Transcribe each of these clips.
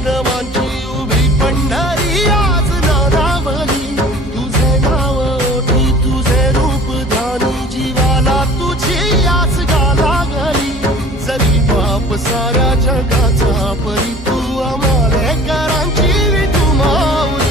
वैष्णवांची उभी पंढरी आज नादावली. तुझे नाव ओठी तुझे रूप ध्यानी जीवाला तुझी आस गा लागली. जरी बाप साऱ्या जगाचा परी तू आमालेकरांची विठू माऊली.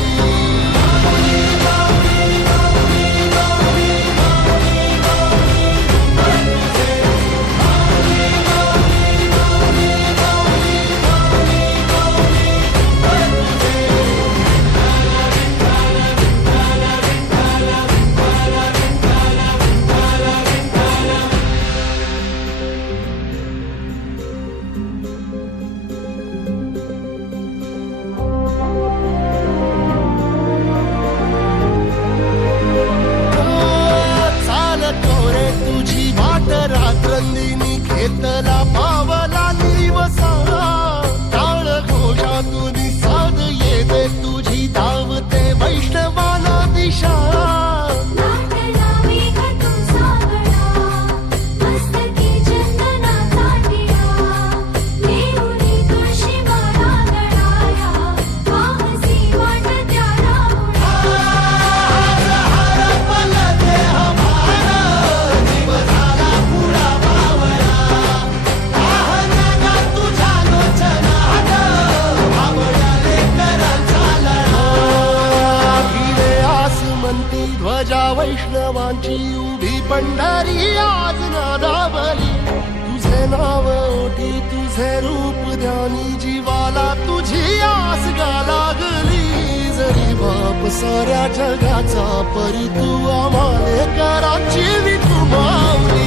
रात्रंदिनी घेतला पावला निवसा. टाळ घोषातून साध येते तुझी धावते वैष्णवाला दिशा. ध्वजा वैष्णवांची उभी पंढरी आज नादावली. तुझे नाव ओठी तुझे रूप ध्यानी जीवाला तुझी आस गा लागली. जरी बाप साऱ्या जगाचा परी तू आमालेकरांची विठू माऊली.